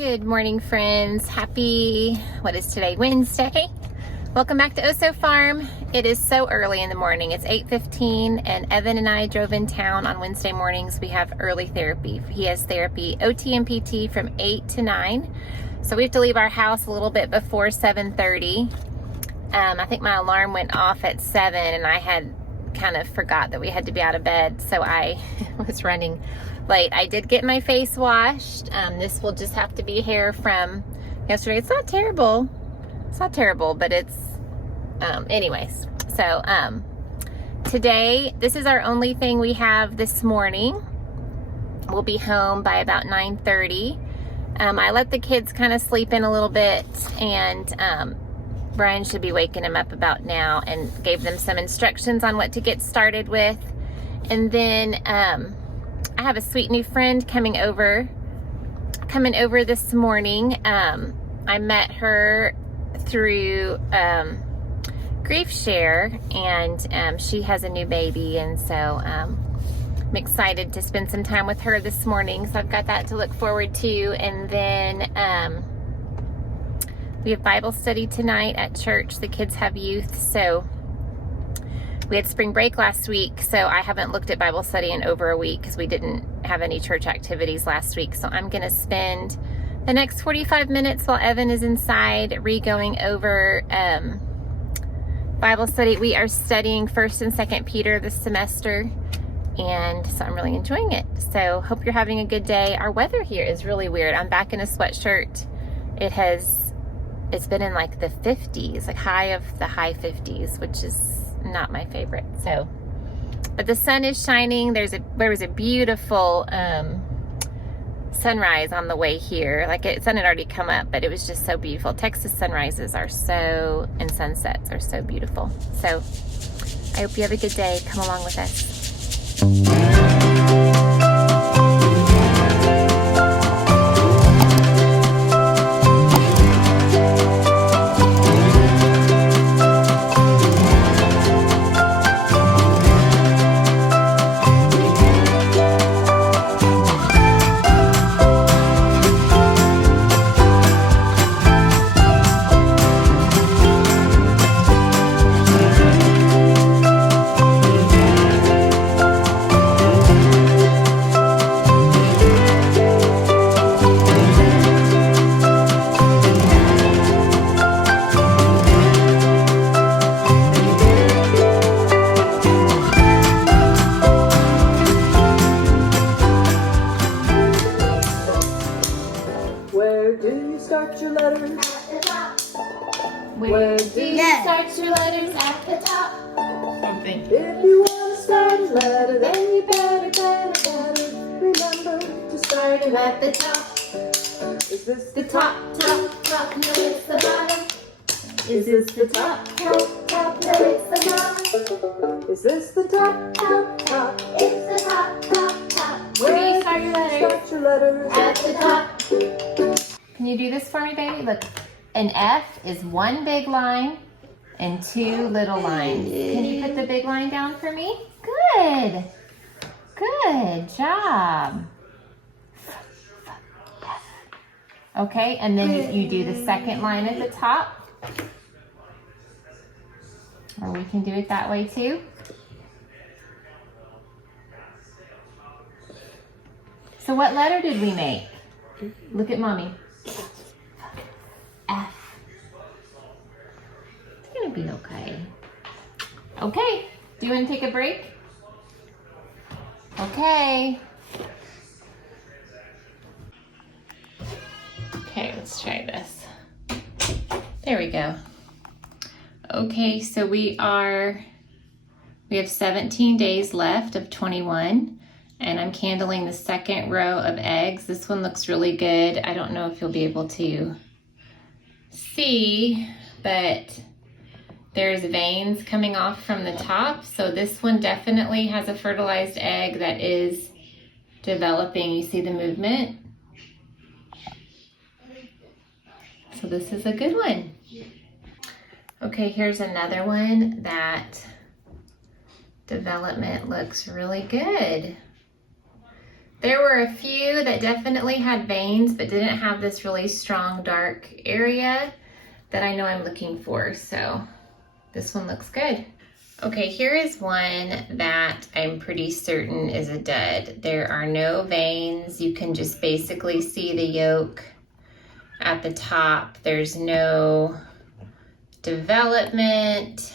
Good morning, friends. Happy, what is today, Wednesday? Welcome back to OsoFarm. It is so early in the morning. It's 8:15 and Evan and I drove in town on Wednesday mornings. We have early therapy. He has therapy, OT and PT from 8 to 9. So we have to leave our house a little bit before 7:30. I think my alarm went off at 7 and I had kind of forgot that we had to be out of bed. So I was running late. I did get my face washed. This will just have to be hair from yesterday. It's not terrible. It's not terrible, but it's, anyways. So, today, this is our only thing we have this morning. We'll be home by about 9:30. I let the kids kind of sleep in a little bit, and, Brian should be waking them up about now, and gave them some instructions on what to get started with. And then, I have a sweet new friend coming over this morning. I met her through GrubTerra, and she has a new baby, and so I'm excited to spend some time with her this morning. So I've got that to look forward to. And then we have Bible study tonight at church. The kids have youth, so we had spring break last week, so I haven't looked at Bible study in over a week because we didn't have any church activities last week. So I'm going to spend the next 45 minutes while Evan is inside re-going over Bible study. We are studying 1st and 2nd Peter this semester, and so I'm really enjoying it. So hope you're having a good day. Our weather here is really weird. I'm back in a sweatshirt. It's been in like the 50s, like high 50s, which is not my favorite. So, but the sun is shining. There was a beautiful sunrise on the way here. Like sun had already come up, but it was just so beautiful. Texas sunrises are and sunsets are so beautiful. So I hope you have a good day. Come along with us. Where do you start your letters? At the top. Where do you start your letters? At the top. Something. If you want to start a letter, then you better remember to start it at the top. Is this the top? Top? No, it's the bottom. Is this the top? No, it's the bottom. Is this the top? It's the top. Where do you start your letters? Start your letters At the top. Can you do this for me, baby? Look, an F is one big line and two little lines. Can you put the big line down for me? Good. Good job. Okay, and then you do the second line at the top. Or we can do it that way too. So what letter did we make? Look at mommy. F. It's gonna be okay. Okay, do you want to take a break? Okay. Okay, let's try this. There we go. Okay, so we have 17 days left of 21. And I'm candling the second row of eggs. This one looks really good. I don't know if you'll be able to see, but there's veins coming off from the top. So this one definitely has a fertilized egg that is developing. You see the movement? So this is a good one. Okay, here's another one that development looks really good. There were a few that definitely had veins, but didn't have this really strong dark area that I know I'm looking for. So this one looks good. Okay, here is one that I'm pretty certain is a dud. There are no veins. You can just basically see the yolk at the top. There's no development.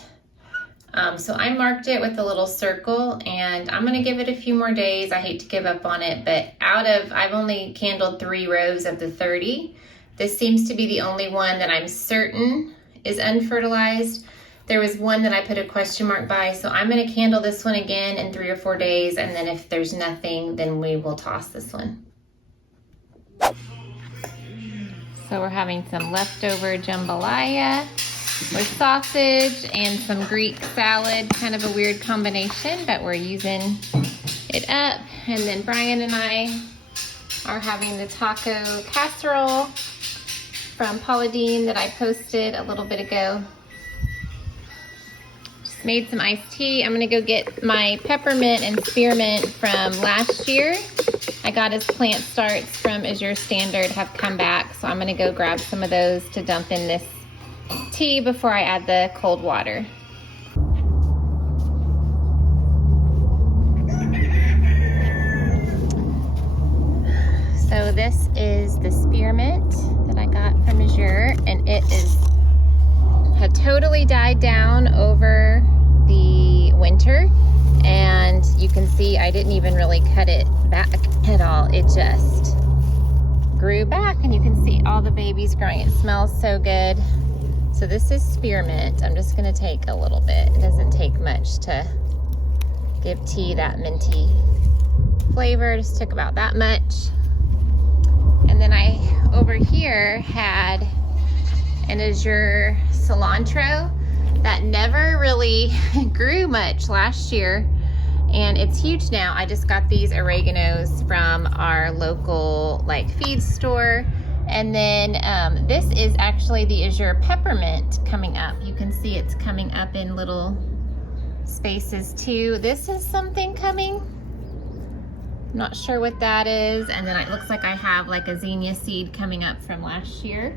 So I marked it with a little circle, and I'm gonna give it a few more days. I hate to give up on it, but I've only candled 3 rows of the 30. This seems to be the only one that I'm certain is unfertilized. There was one that I put a question mark by, so I'm gonna candle this one again in 3 or 4 days, and then if there's nothing, then we will toss this one. So we're having some leftover jambalaya with sausage and some Greek salad, kind of a weird combination, but we're using it up. And then Brian and I are having the taco casserole from Paula Deen that I posted a little bit ago. Just made some iced tea. I'm gonna go get my peppermint and spearmint from last year. I got his plant starts from Azure Standard have come back, so I'm gonna go grab some of those to dump in this tea before I add the cold water. So this is the spearmint that I got from Azure, and it had totally died down over the winter, and you can see I didn't even really cut it back at all. It just grew back, and you can see all the babies growing. It smells so good. So this is spearmint. I'm just gonna take a little bit. It doesn't take much to give tea that minty flavor. Just took about that much. And then I, over here, had an Azure cilantro that never really grew much last year. And it's huge now. I just got these oreganos from our local feed store. And then this is actually the Azure peppermint coming up. You can see it's coming up in little spaces too. This is something coming. I'm not sure what that is. And then it looks like I have a zinnia seed coming up from last year.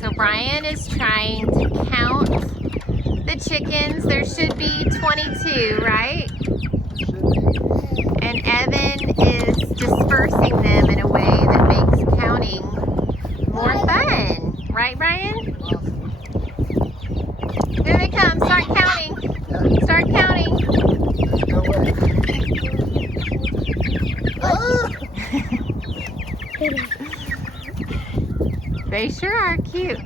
So Brian is trying to count the chickens. There should be 22, right? And Evan is dispersing them in a way that makes counting more fun. Right, Brian? Here they come. Start counting. Start counting. They sure are cute.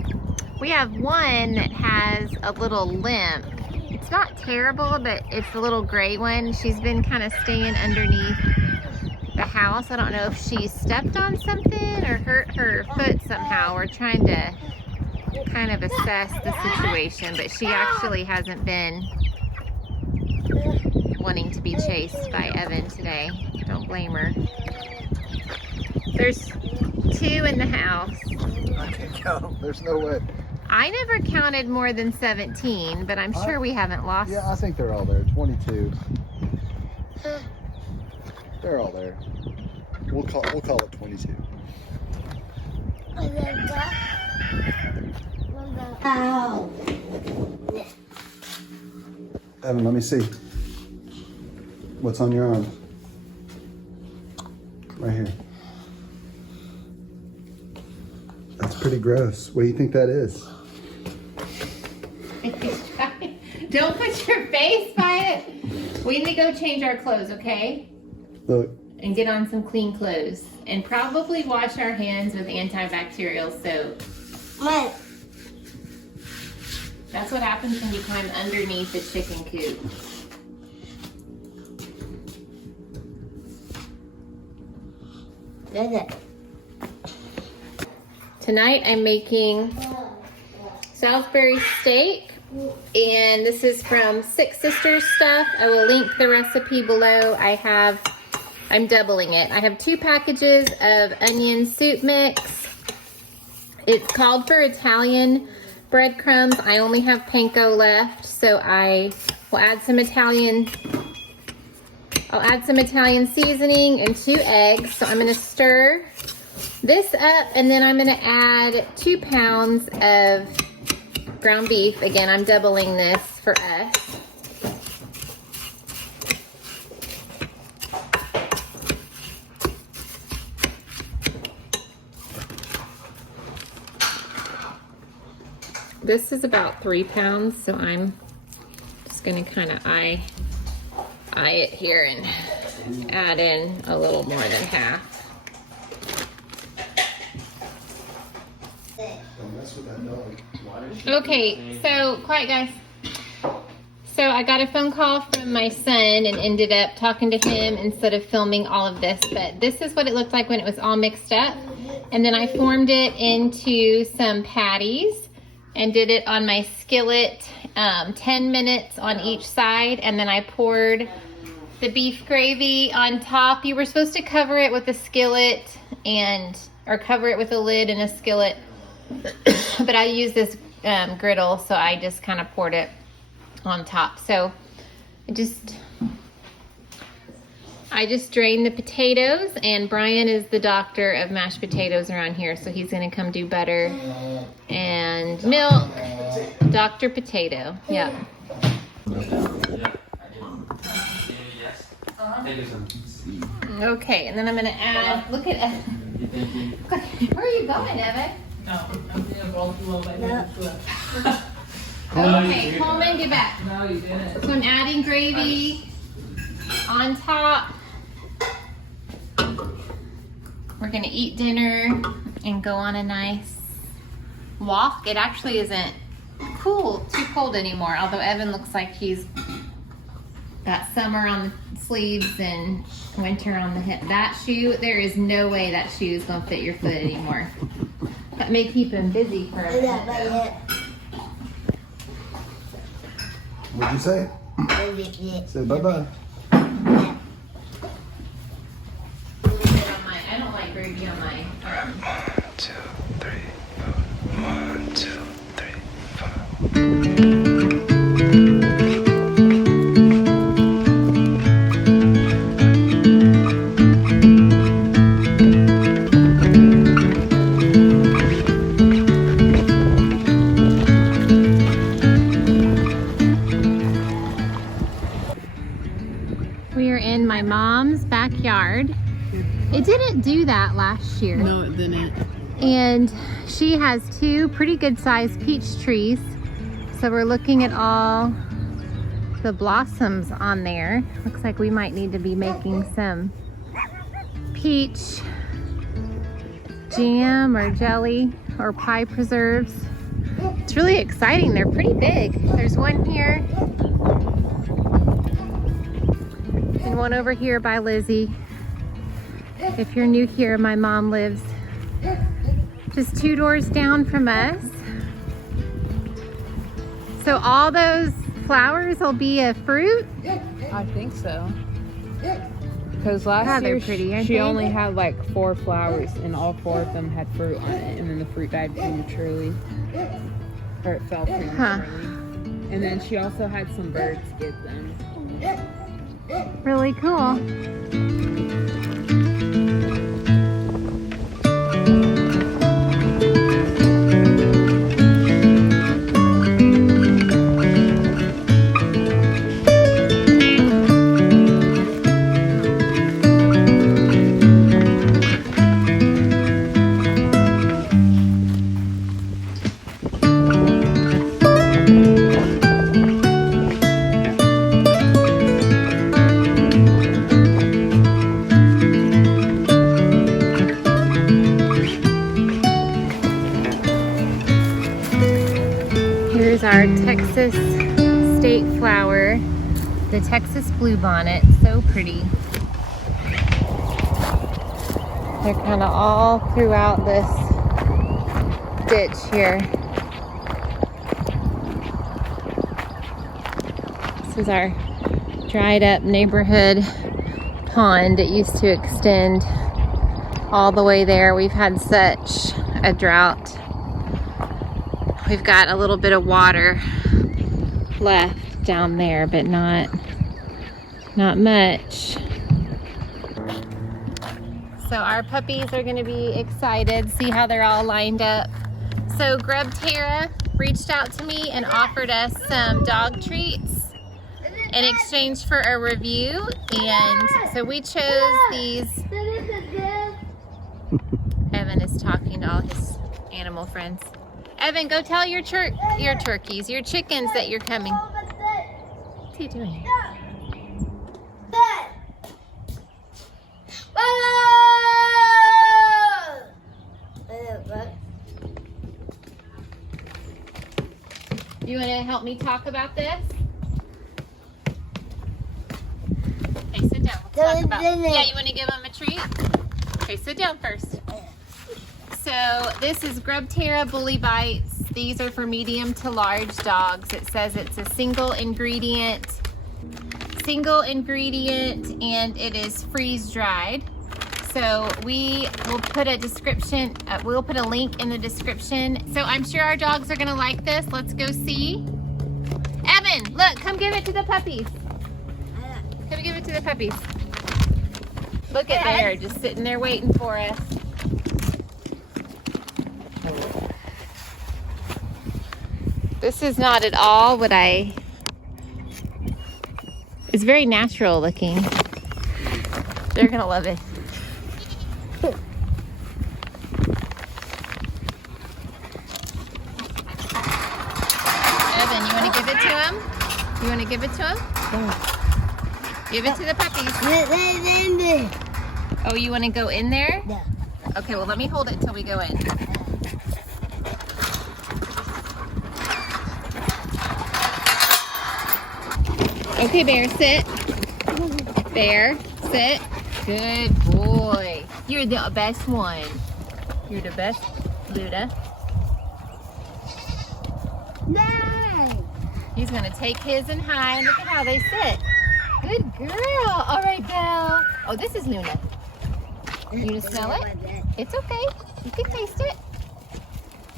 We have one that has a little limp. It's not terrible, but it's a little gray one. She's been kind of staying underneath the house. I don't know if she stepped on something or hurt her foot somehow. We're trying to kind of assess the situation, but she actually hasn't been wanting to be chased by Evan today. Don't blame her. There's 2 in the house. I can't count them. There's no way. I never counted more than 17, but I'm sure we haven't lost. Yeah, I think they're all there. 22. They're all there. We'll call it 22. Ow. Evan, let me see. What's on your arm? Right here. That's pretty gross. What do you think that is? Don't put your face by it. We need to go change our clothes, okay? Look. And get on some clean clothes. And probably wash our hands with antibacterial soap. What? That's what happens when you climb underneath the chicken coop. Tonight I'm making Salisbury steak, and this is from Six Sisters stuff. I will link the recipe below. I'm doubling it. I have 2 packages of onion soup mix. It's called for Italian breadcrumbs. I only have panko left, so I will add some Italian I'll add some Italian seasoning and 2 eggs. So I'm gonna stir this up, and then I'm gonna add 2 pounds of ground beef. Again, I'm doubling this for us. This is about 3 pounds, so I'm just gonna kind of eye it here and add in a little more than half. Okay, so quiet guys. So I got a phone call from my son and ended up talking to him instead of filming all of this, but this is what it looked like when it was all mixed up. And then I formed it into some patties and did it on my skillet, 10 minutes on each side, and then I poured the beef gravy on top. You were supposed to cover it with a skillet or cover it with a lid and a skillet, but I used this griddle, so I just kind of poured it on top. So I just drained the potatoes, and Brian is the doctor of mashed potatoes around here, so he's gonna come do butter and milk. Dr. Potato, yeah. Okay, and then I'm gonna add, look at, where are you going, Evan? No, I'm gonna roll through all my Okay, Coleman, get back. No, you didn't. So I'm adding gravy on top. We're gonna eat dinner and go on a nice walk. It actually isn't too cold anymore, although Evan looks like he's got summer on the sleeves and winter on the hip. That shoe, there is no way that shoe is gonna fit your foot anymore. That may keep him busy for a minute. What'd you say? Say bye-bye. I don't like gravy on my 1, 2, 3, 4. 1, 2, 3, 4. We are in my mom's backyard. It didn't do that last year. No, it didn't. And she has 2 pretty good sized peach trees. So we're looking at all the blossoms on there. Looks like we might need to be making some peach jam or jelly or pie preserves. It's really exciting. They're pretty big. There's one here and one over here by Lizzie. If you're new here, my mom lives just 2 doors down from us. So all those flowers will be a fruit? I think so. Because last God, they're year pretty, aren't she they? only had like 4 flowers, and all 4 of them had fruit on it, and then the fruit died prematurely, or it fell prematurely. And then she also had some birds get them. Really cool. Here's our Texas state flower, the Texas bluebonnet. So pretty. They're kind of all throughout this ditch here. This is our dried up neighborhood pond. It used to extend all the way there. We've had such a drought. We've got a little bit of water left down there, but not Not much. So our puppies are gonna be excited, see how they're all lined up. So GrubTerra reached out to me and offered us some dog treats in exchange for a review, and so we chose these. Evan is talking to all his animal friends. Evan, go tell your turkeys, your chickens that you're coming. What's he doing? You want to help me talk about this? Okay, sit down. Let's talk about. Yeah, you want to give them a treat? Okay, sit down first. So this is GrubTerra Bully Bites. These are for medium to large dogs. It says it's a single ingredient, and it is freeze dried. So we will put a description, we'll put a link in the description. So I'm sure our dogs are gonna like this. Let's go see. Evan, look, come give it to the puppies. Come give it to the puppies. Look at Bear, just sitting there waiting for us. This is not at all what it's very natural looking. They're gonna love it. Evan, you wanna give it to him? You wanna give it to him? Give it to the puppies. Oh, you wanna go in there? Yeah. Okay, well let me hold it till we go in. Okay, Bear, sit. Bear, sit. Good boy. You're the best one. You're the best, Luda. No. He's gonna take his and hide. Look at how they sit. Good girl. All right, Belle. Oh, this is Luna. You gonna smell it? It's okay. You can taste it.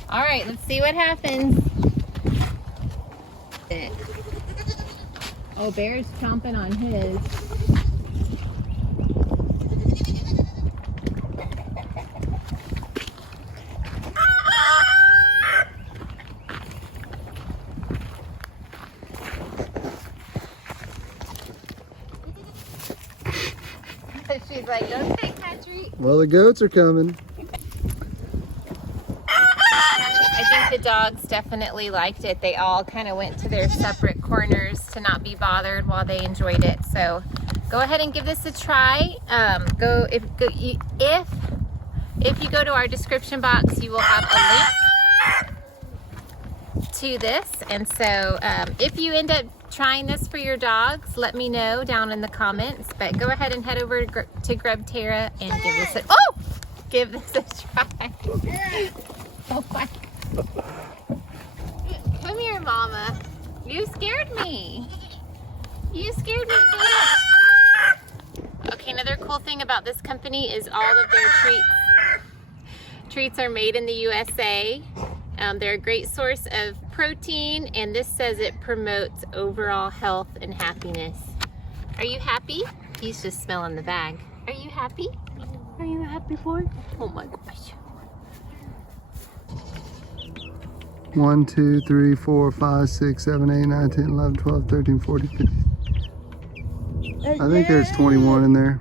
All right, let's see what happens. Oh, Bear's chomping on his. She's like, don't take that treat. Well, the goats are coming. I think the dogs definitely liked it. They all kind of went to their separate corners to not be bothered while they enjoyed it. So go ahead and give this a try. If you go to our description box, you will have a link to this. And so if you end up trying this for your dogs, let me know down in the comments. But go ahead and head over to GrubTerra and give this a try. Oh my. Come here, Mama. You scared me. You scared me. Okay, another cool thing about this company is all of their treats are made in the USA. They're a great source of protein, and this says it promotes overall health and happiness. Are you happy? He's just smelling the bag. Are you happy? Are you a happy boy? Oh my gosh. 1, 2, 3, 4, 5, 6, 7, 8, 9, 10, 11, 12, 13, 14, 15. I think there's 21 in there.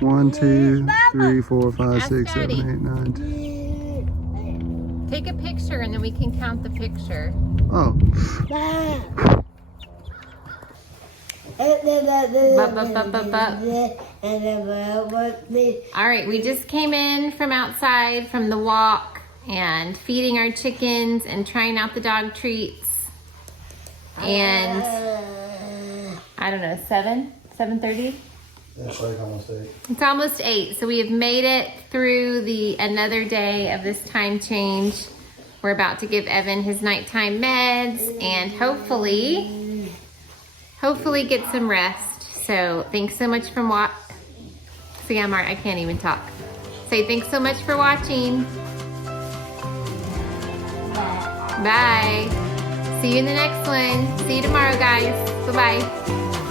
1, 2, 3, 4, 5, 6, 7, 8, 9, 10. Take a picture and then we can count the picture. Oh. All right, we just came in from outside from the walk and feeding our chickens and trying out the dog treats. And I don't know, 7:30? That's like almost 8. It's almost 8, so we have made it through another day of this time change. We're about to give Evan his nighttime meds and hopefully get some rest. So thanks so much for See, I can't even talk. Say thanks so much for watching. Bye. See you in the next one. See you tomorrow, guys. Bye-bye.